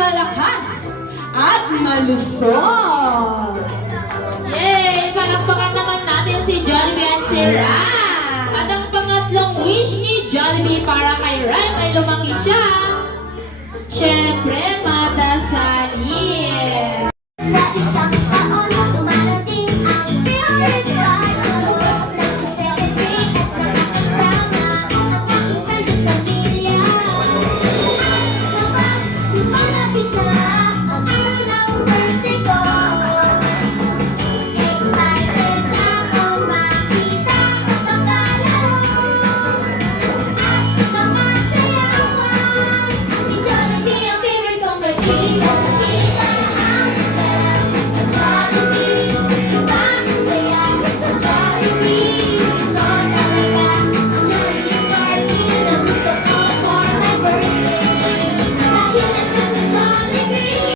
malakas at malusog. Yay! Palakpakan naman natin si Jollibee at si Ram. At ang pangatlong wish ni Jollibee para kay Ram ay lumaki siya. Siyempre, madasalin. Sa isang taon, dumarating ang favorite part. Nagsiselebrate at nakakasama ang aking pamilya. At kapag lumalapit na